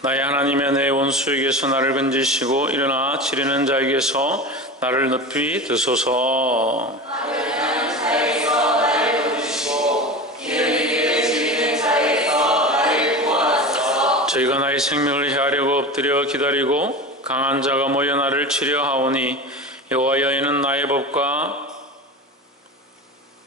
나의 하나님의 내 원수에게서 나를 건지시고 일어나 치리는 자에게서 나를 높이 드소서. 저희가 나의 생명을 해하려고 엎드려 기다리고 강한 자가 모여 나를 치려 하오니 여호와여 이는 나의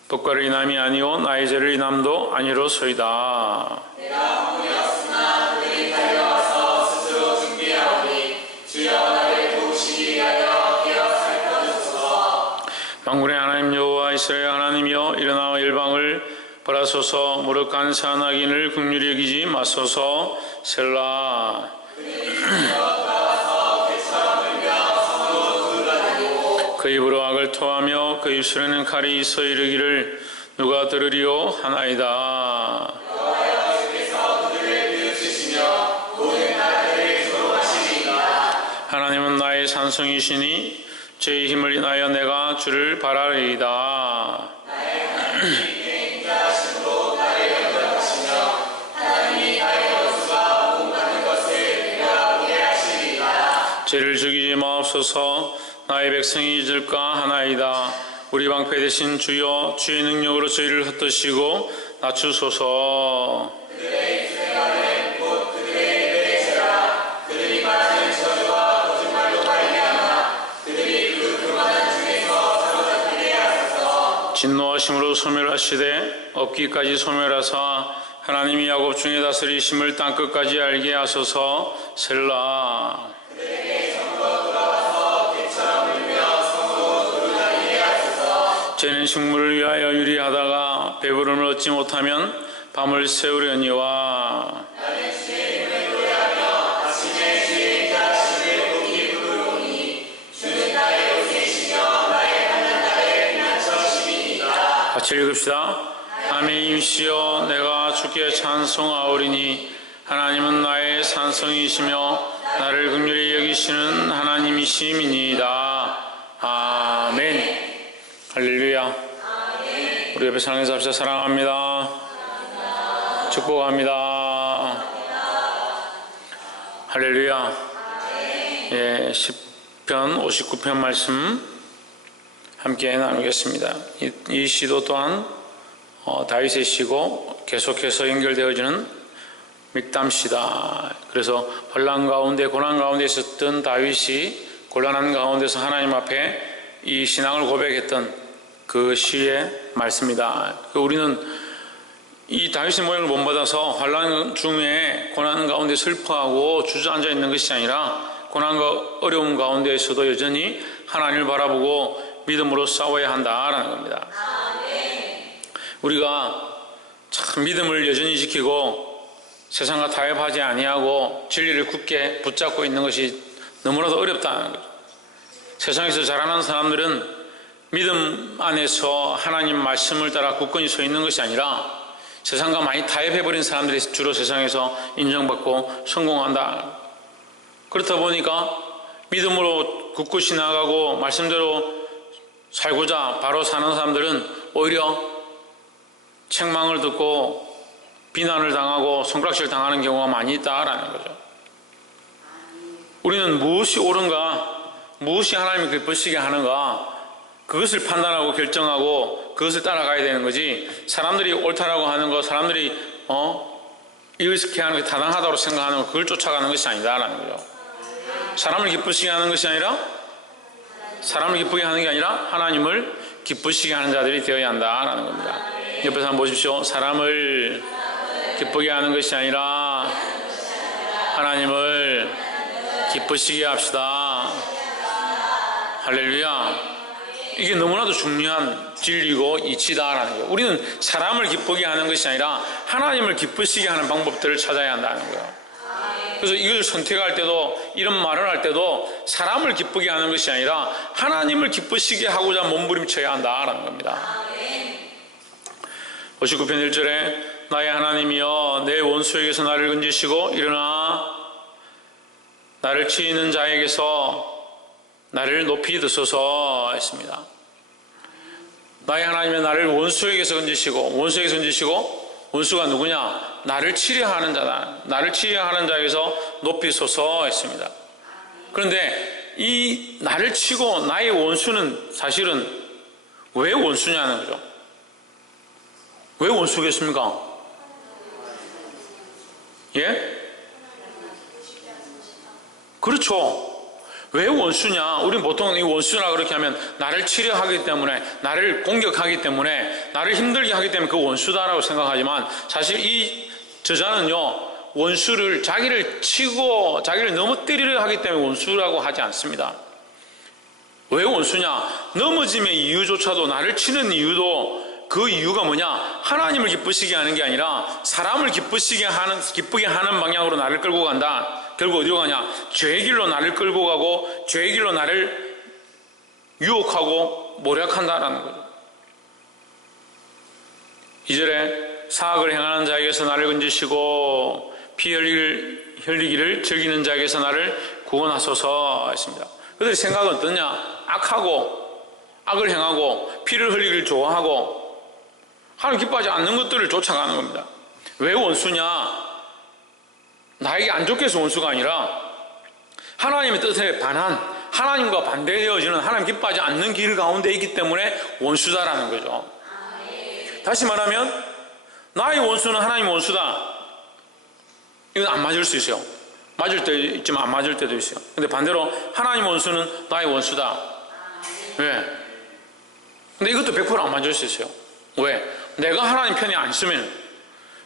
법과를 인함이 아니오 나의 죄를 인함도 아니로소이다. 내가 공이었으나 그들이 달려와서 스스로 준비하오니 주여 나를 도우시기 위하여 깨어 살펴주소서. 만군의 하나님 여호와 이스라엘 하나님이여 일어나 열방을 벌하소서. 무릇 간사한 악인을 긍휼히 여기지 마소서. 셀라. 그 입으로 악을 토하며 그 입술에는 칼이 있어 이르기를 누가 들으리오 하나이다. 하나님은 나의 산성이시니 죄의 힘을 인하여 내가 주를 바라리이다. 죄를 죽이지 마옵소서. 나의 백성이 잊을까 하나이다. 우리 방패 되신 주여 주의 능력으로 저희를 흩으시고 낮추소서. 그들의 입술에 곧 그들의 입에 죄라. 그들이 말하는 저주와 거짓말로 말미암아 그들이 그 교만한 중에서 사로잡히게 하소서. 진노하심으로 소멸하시되 없기까지 소멸하사 하나님이 야곱 중에 다스리심을 땅끝까지 알게 하소서. 셀라. 죄는 식물을 위하여 유리하다가 배부름을 얻지 못하면 밤을 새우려니와. 나는 주의 이름을 노래하며 자신의 주의 자신을 높이 부르오니 주는 나의 요새이시며 나의 한나라의 피난처시니이다. 같이 읽읍시다. 아멘이시여 내가 주께 찬송하오리니 하나님은 나의 산성이시며 나를 긍휼히 여기시는 하나님이심이니이다. 아멘. 할렐루야. 아멘. 우리 옆에 사랑해서 합시다. 사랑합니다. 사랑합니다. 축복합니다. 할렐루야. 아멘. 예, 10편 59편 말씀 함께 나누겠습니다. 이 시도 또한 다윗의 시고 계속해서 연결되어지는 믹담시다. 그래서 혼란 가운데 고난 가운데 있었던 다윗이 곤란한 가운데서 하나님 앞에 이 신앙을 고백했던 그 시의 말씀이다. 우리는 이 다윗의 모양을 본받아서 환난 중에 고난 가운데 슬퍼하고 주저앉아 있는 것이 아니라 고난과 어려움 가운데에서도 여전히 하나님을 바라보고 믿음으로 싸워야 한다라는 겁니다. 우리가 참 믿음을 여전히 지키고 세상과 타협하지 아니하고 진리를 굳게 붙잡고 있는 것이 너무나도 어렵다는 거죠. 세상에서 자라는 사람들은 믿음 안에서 하나님 말씀을 따라 굳건히 서 있는 것이 아니라 세상과 많이 타협해버린 사람들이 주로 세상에서 인정받고 성공한다. 그렇다 보니까 믿음으로 굳굳이 나아가고 말씀대로 살고자 바로 사는 사람들은 오히려 책망을 듣고 비난을 당하고 손가락질 당하는 경우가 많이 있다라는 거죠. 우리는 무엇이 옳은가, 무엇이 하나님이 기쁘시게 하는가, 그것을 판단하고 결정하고 그것을 따라가야 되는 거지, 사람들이 옳다라고 하는 거, 사람들이 이렇게 하는 게 타당하다고 생각하는 거, 그걸 쫓아가는 것이 아니다라는 거죠. 사람을 기쁘시게 하는 것이 아니라, 사람을 기쁘게 하는 게 아니라 하나님을 기쁘시게 하는 자들이 되어야 한다라는 겁니다. 옆에서 한번 보십시오. 사람을 기쁘게 하는 것이 아니라 하나님을 기쁘시게 합시다. 할렐루야. 이게 너무나도 중요한 진리고 이치다라는 거예요. 우리는 사람을 기쁘게 하는 것이 아니라 하나님을 기쁘시게 하는 방법들을 찾아야 한다는 거예요. 그래서 이걸 선택할 때도, 이런 말을 할 때도 사람을 기쁘게 하는 것이 아니라 하나님을 기쁘시게 하고자 몸부림쳐야 한다라는 겁니다. 59편 1절에 나의 하나님이여 내 원수에게서 나를 건지시고 일어나 나를 치는 자에게서 나를 높이 드소서 했습니다. 나의 하나님의 나를 원수에게서 건지시고, 원수에게서 건지시고 원수가 누구냐? 나를 치려하는 자다. 나를 치려하는 자에게서 높이 서서 했습니다. 그런데 이 나를 치고 나의 원수는 사실은 왜 원수냐는 거죠. 왜 원수겠습니까? 예? 그렇죠. 왜 원수냐? 우리는 보통 이 원수라 그렇게 하면 나를 치려하기 때문에, 나를 공격하기 때문에, 나를 힘들게 하기 때문에 그 원수다라고 생각하지만, 사실 이 저자는요, 원수를 자기를 치고 자기를 너무 때리려 하기 때문에 원수라고 하지 않습니다. 왜 원수냐? 넘어짐의 이유조차도, 나를 치는 이유도 그 이유가 뭐냐? 하나님을 기쁘시게 하는 게 아니라 사람을 기쁘게 하는 방향으로 나를 끌고 간다. 결국 어디로 가냐? 죄의 길로 나를 끌고 가고 죄의 길로 나를 유혹하고 모략한다라는 거죠. 2절에 사악을 행하는 자에게서 나를 건지시고 피 흘리기를 즐기는 자에게서 나를 구원하소서 했습니다. 그들의 생각은 어떠냐? 악하고 악을 행하고 피를 흘리기를 좋아하고 하나님 기뻐하지 않는 것들을 쫓아가는 겁니다. 왜 원수냐? 나에게 안 좋게 해서 원수가 아니라 하나님의 뜻에 반한, 하나님과 반대되어지는, 하나님 기뻐하지 않는 길 가운데 있기 때문에 원수다라는 거죠. 다시 말하면 나의 원수는 하나님의 원수다. 이건 안 맞을 수 있어요. 맞을 때도 있지만 안 맞을 때도 있어요. 근데 반대로 하나님의 원수는 나의 원수다. 왜? 근데 이것도 100% 안 맞을 수 있어요. 왜? 내가 하나님 편에 안 있으면,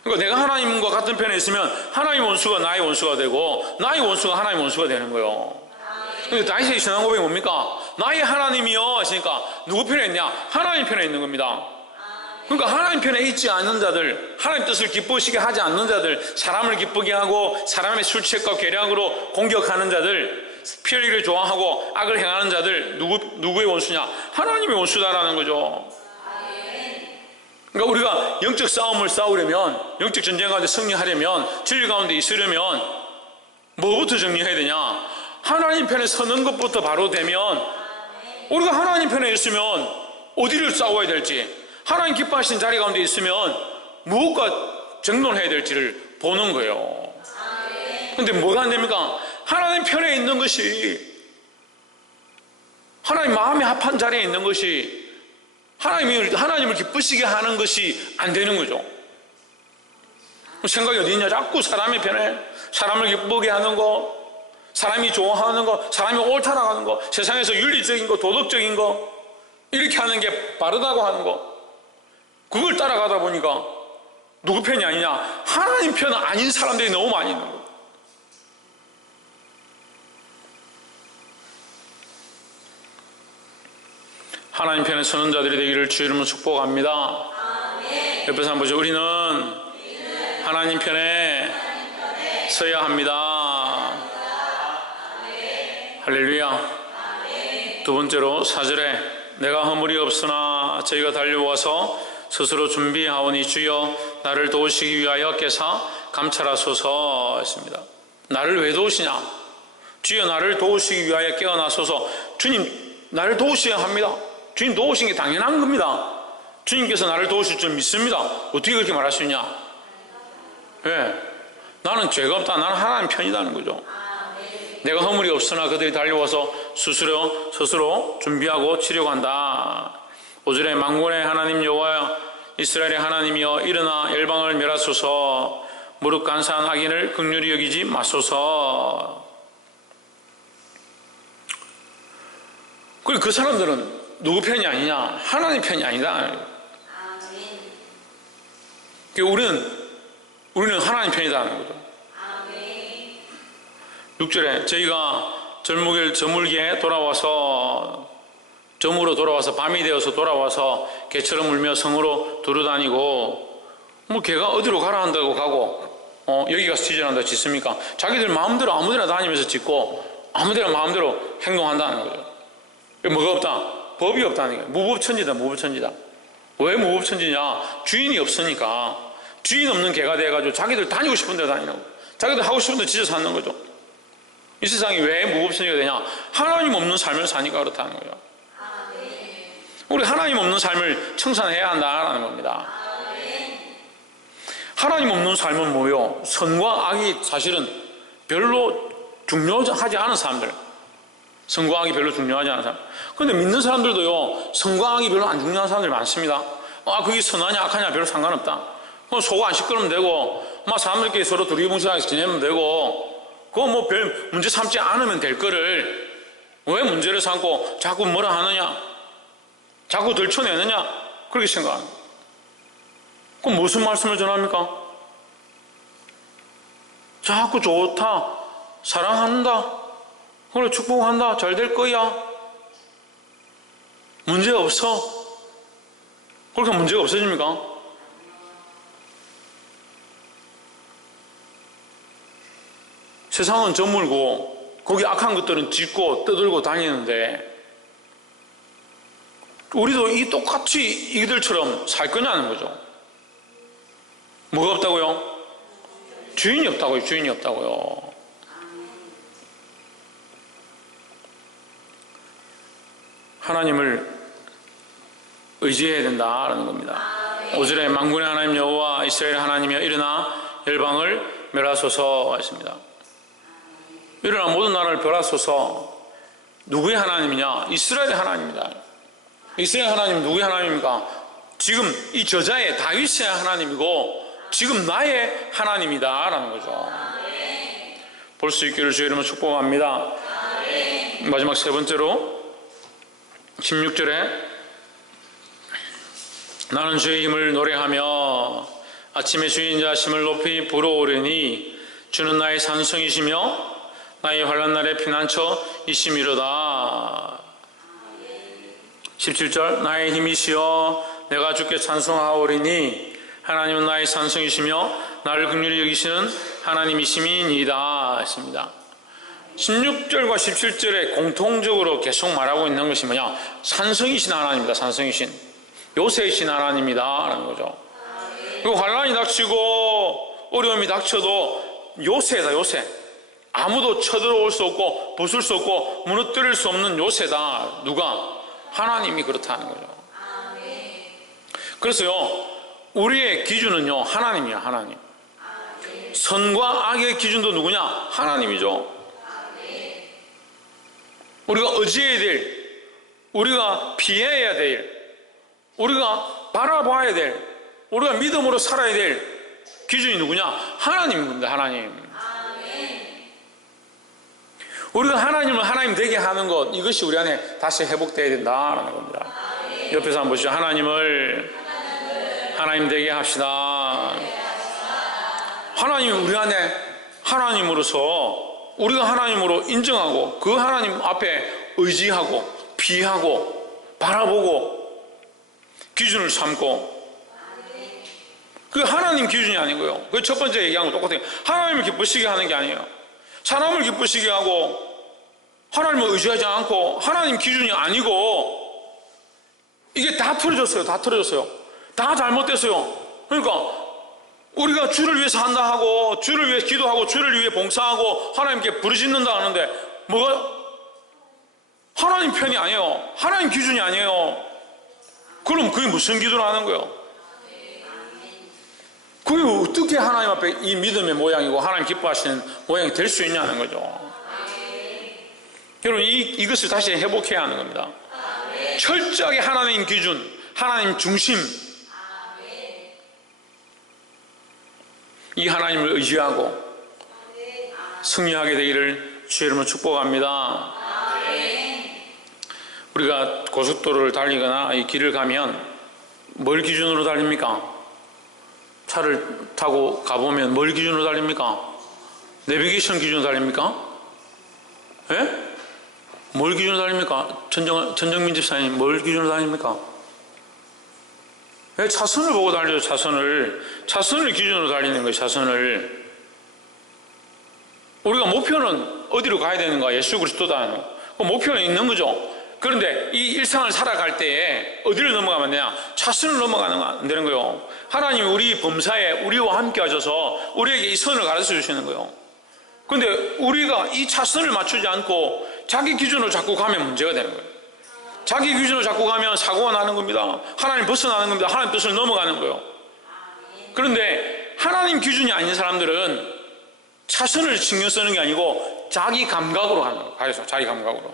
그러니까 내가 하나님과 같은 편에 있으면 하나님 원수가 나의 원수가 되고 나의 원수가 하나님 원수가 되는 거예요. 근데 다윗의 신앙 고백이 뭡니까? 나의 하나님이여 하시니까 누구 편에 있냐? 하나님 편에 있는 겁니다. 그러니까 하나님 편에 있지 않는 자들, 하나님 뜻을 기쁘시게 하지 않는 자들, 사람을 기쁘게 하고 사람의 술책과 계략으로 공격하는 자들, 피 흘리기를 좋아하고 악을 행하는 자들, 누구의 원수냐? 하나님의 원수다라는 거죠. 그러니까 우리가 영적 싸움을 싸우려면, 영적 전쟁 가운데 승리하려면, 진리 가운데 있으려면 뭐부터 정리해야 되냐? 하나님 편에 서는 것부터 바로 되면, 우리가 하나님 편에 있으면 어디를 싸워야 될지, 하나님 기뻐하시는 자리 가운데 있으면 무엇과 정론해야 될지를 보는 거예요. 그런데 뭐가 안 됩니까? 하나님 편에 있는 것이, 하나님 마음에 합한 자리에 있는 것이, 하나님을 기쁘시게 하는 것이 안 되는 거죠. 생각이 어디 있냐? 자꾸 사람의 편에, 사람을 기쁘게 하는 거, 사람이 좋아하는 거, 사람이 옳다라고 하는 거, 세상에서 윤리적인 거, 도덕적인 거, 이렇게 하는 게 바르다고 하는 거, 그걸 따라가다 보니까 누구 편이 아니냐? 하나님 편 아닌 사람들이 너무 많이 있는 거예요. 하나님 편에 서는 자들이 되기를 주의 이름으로 축복합니다. 옆에서 한번 보죠. 우리는 하나님 편에 서야 합니다. 할렐루야. 두 번째로 4절에 내가 허물이 없으나 저희가 달려와서 스스로 준비하오니 주여 나를 도우시기 위하여 깨사 감찰하소서 했습니다. 나를 왜 도우시냐? 주여 나를 도우시기 위하여 깨어나소서. 주님 나를 도우셔야 합니다. 주님 도우신 게 당연한 겁니다. 주님께서 나를 도우실 줄 믿습니다. 어떻게 그렇게 말할 수 있냐? 왜? 나는 죄가 없다. 나는 하나님 편이라는 거죠. 내가 허물이 없으나 그들이 달려와서 스스로 준비하고 치려고 한다. 5절에 만군의 하나님 여호와 이스라엘의 하나님이여 일어나 열방을 멸하소서. 무릎 간사한 악인을 긍휼히 여기지 마소서. 그리고 그 사람들은 누구 편이 아니냐? 하나님 편이 아니다. 우리는 하나님 편이다는 거죠. 6절에 저희가 저물기에 저물어 돌아와서 밤이 되어서 돌아와서 개처럼 울며 성으로 두루다니고, 뭐 개가 어디로 가라 한다고 가고 여기 가서 지전한다고 짓습니까? 자기들 마음대로 아무데나 다니면서 짓고 아무데나 마음대로 행동한다는 거죠. 뭐가 없다? 법이 없다는 거예요. 무법천지다. 왜 무법천지냐? 주인이 없으니까. 주인 없는 개가 돼가지고 자기들 다니고 싶은 데 다니는 거예요. 자기들 하고 싶은 데 지져 사는 거죠. 이 세상이 왜 무법천지가 되냐? 하나님 없는 삶을 사니까 그렇다는 거예요. 우리 하나님 없는 삶을 청산해야 한다라는 겁니다. 하나님 없는 삶은 뭐요? 선과 악이 사실은 별로 중요하지 않은 사람들. 선과 악이 별로 중요하지 않은 사람. 그런데 믿는 사람들도요, 선과 악이 별로 안 중요한 사람들이 많습니다. 그게 선하냐 악하냐 별로 상관없다. 속 안 시끄러면 되고, 사람들끼리 서로 두리뭉실하게 지내면 되고, 그거 뭐 별 문제 삼지 않으면 될 거를 왜 문제를 삼고 자꾸 뭐라 하느냐, 자꾸 들춰내느냐, 그렇게 생각합니다. 그럼 무슨 말씀을 전합니까? 자꾸 좋다, 사랑한다, 그래 축복한다, 잘 될 거야, 문제 없어. 그렇게 문제가 없어집니까? 세상은 저물고 거기 악한 것들은 짚고 떠들고 다니는데 우리도 이 똑같이 이들처럼 살 거냐는 거죠. 뭐가 없다고요? 주인이 없다고요. 주인이 없다고요. 하나님을 의지해야 된다라는 겁니다. 5절에 만군의 하나님 여호와 이스라엘 하나님이여 일어나 열방을 멸하소서 했습니다. 일어나 모든 나라를 멸하소서. 누구의 하나님이냐? 이스라엘의 하나님이다. 이스라엘 하나님 누구의 하나님입니까? 지금 이 저자의 다윗의 하나님이고 지금 나의 하나님이다 라는 거죠. 볼 수 있기를 주의 이름으로 축복합니다. 마지막 세 번째로 16절에 나는 주의 힘을 노래하며 아침에 주인 자심을 높이 부르오르니 주는 나의 산성이시며 나의 환난 날의 피난처이심이로다. 17절 나의 힘이시여 내가 주께 찬송하오리니 하나님은 나의 산성이시며 나를 긍휼히 여기시는 하나님이심이니이다 했습니다. 16절과 17절에 공통적으로 계속 말하고 있는 것이 뭐냐? 산성이신 하나님이다. 산성이신 요새이신 하나님이다 라는 거죠. 그리고 환난이 닥치고 어려움이 닥쳐도 요새다. 요새. 아무도 쳐들어올 수 없고 부술 수 없고 무너뜨릴 수 없는 요새다. 누가? 하나님이 그렇다는 거죠. 그래서요, 우리의 기준은요 하나님이야. 하나님. 선과 악의 기준도 누구냐? 하나님이죠. 우리가 의지해야 될, 우리가 피해야 될, 우리가 바라봐야 될, 우리가 믿음으로 살아야 될 기준이 누구냐? 하나님입니다. 하나님. 우리가 하나님을 하나님 되게 하는 것, 이것이 우리 안에 다시 회복되어야 된다라는 겁니다. 옆에서 한번 보시죠. 하나님을 하나님 되게 합시다. 하나님이 우리 안에 하나님으로서 우리가 하나님으로 인정하고 그 하나님 앞에 의지하고 비하고 바라보고 기준을 삼고, 그게 하나님 기준이 아니고요. 그 첫 번째 얘기한 거 똑같아요. 하나님을 기쁘시게 하는 게 아니에요. 사람을 기쁘시게 하고 하나님을 의지하지 않고 하나님 기준이 아니고, 이게 다 틀어졌어요. 다 틀어졌어요. 다 잘못됐어요. 그러니까 우리가 주를 위해서 한다 하고 주를 위해 기도하고 주를 위해 봉사하고 하나님께 부르짖는다 하는데 뭐가 하나님 편이 아니에요. 하나님 기준이 아니에요. 그럼 그게 무슨 기도를 하는 거예요? 그게 어떻게 하나님 앞에 이 믿음의 모양이고 하나님 기뻐하시는 모양이 될 수 있냐는 거죠. 여러분, 이것을 다시 회복해야 하는 겁니다. 철저하게 하나님 기준, 하나님 중심, 이 하나님을 의지하고 승리하게 되기를 주의 이름으로 축복합니다. 우리가 고속도로를 달리거나 이 길을 가면 뭘 기준으로 달립니까? 차를 타고 가보면 뭘 기준으로 달립니까? 내비게이션 기준으로 달립니까? 예? 뭘 기준으로 달립니까? 전정민 집사님, 뭘 기준으로 달립니까? 예, 차선을 보고 달려요. 차선을 기준으로 달리는 거예요. 차선을. 우리가 목표는 어디로 가야 되는가? 예수 그리스도다. 그 목표는 있는 거죠. 그런데 이 일상을 살아갈 때에 어디를 넘어가면 되냐? 차선을 넘어가는 거 안 되는 거예요. 하나님이 우리 범사에 우리와 함께 하셔서 우리에게 이 선을 가르쳐 주시는 거예요. 그런데 우리가 이 차선을 맞추지 않고 자기 기준으로 자꾸 가면 문제가 되는 거예요. 자기 기준으로 자꾸 가면 사고가 나는 겁니다. 하나님 벗어나는 겁니다. 하나님 뜻을 넘어가는 거예요. 그런데 하나님 기준이 아닌 사람들은 차선을 신경 쓰는 게 아니고 자기 감각으로 하는 거예요. 가해서 자기 감각으로.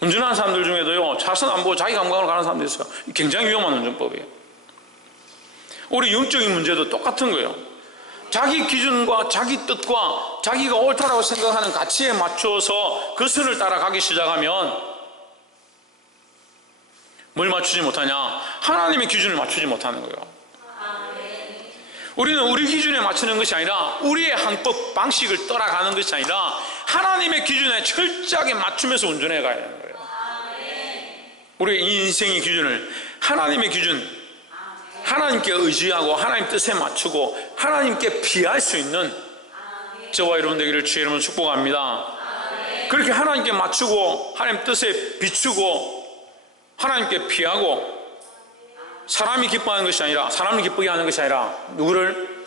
운전하는 사람들 중에도요, 차선 안 보고 자기 감각으로 가는 사람들이 있어요. 굉장히 위험한 운전법이에요. 우리 영적인 문제도 똑같은 거예요. 자기 기준과 자기 뜻과 자기가 옳다라고 생각하는 가치에 맞춰서 그 선을 따라가기 시작하면 뭘 맞추지 못하냐? 하나님의 기준을 맞추지 못하는 거예요. 우리는 우리 기준에 맞추는 것이 아니라 우리의 항법 방식을 따라가는 것이 아니라 하나님의 기준에 철저하게 맞추면서 운전해 가야 하는 거예요. 우리의 인생의 기준을 하나님의 기준, 하나님께 의지하고 하나님 뜻에 맞추고 하나님께 피할 수 있는 저와 여러분 되기를 주의 이름으로 축복합니다. 그렇게 하나님께 맞추고 하나님 뜻에 비추고 하나님께 피하고 사람이 기뻐하는 것이 아니라, 사람을 기쁘게 하는 것이 아니라 누구를?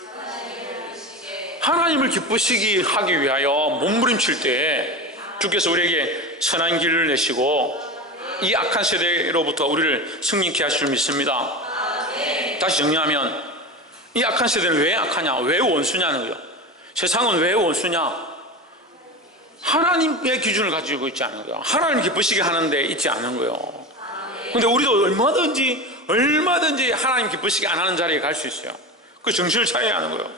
하나님을 기쁘시게 하기 위하여 몸부림칠 때 주께서 우리에게 선한 길을 내시고 이 악한 세대로부터 우리를 승리케 하실 줄 믿습니다. 다시 정리하면 이 악한 세대는 왜 악하냐? 왜 원수냐는 거예요. 세상은 왜 원수냐? 하나님의 기준을 가지고 있지 않은 거예요. 하나님 기쁘시게 하는데 있지 않은 거예요. 근데 우리도 얼마든지 하나님 기쁘시게 안 하는 자리에 갈 수 있어요. 그 정신을 차려야 하는 거예요.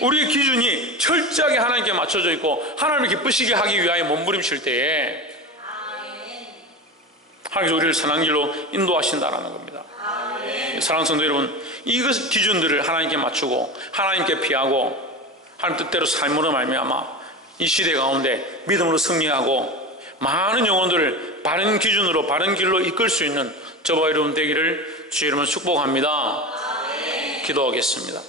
우리의 기준이 철저하게 하나님께 맞춰져 있고 하나님을 기쁘시게 하기 위하여 몸부림칠 때에 하나님께서 우리를 선한 길로 인도하신다라는 겁니다. 사랑하는 성도 여러분, 이 기준들을 하나님께 맞추고 하나님께 피하고 하나님 뜻대로 삶으로 말미암아 이 시대 가운데 믿음으로 승리하고 많은 영혼들을 바른 기준으로 바른 길로 이끌 수 있는 저와 여러분 되기를 주의 이름으로 축복합니다. 기도하겠습니다.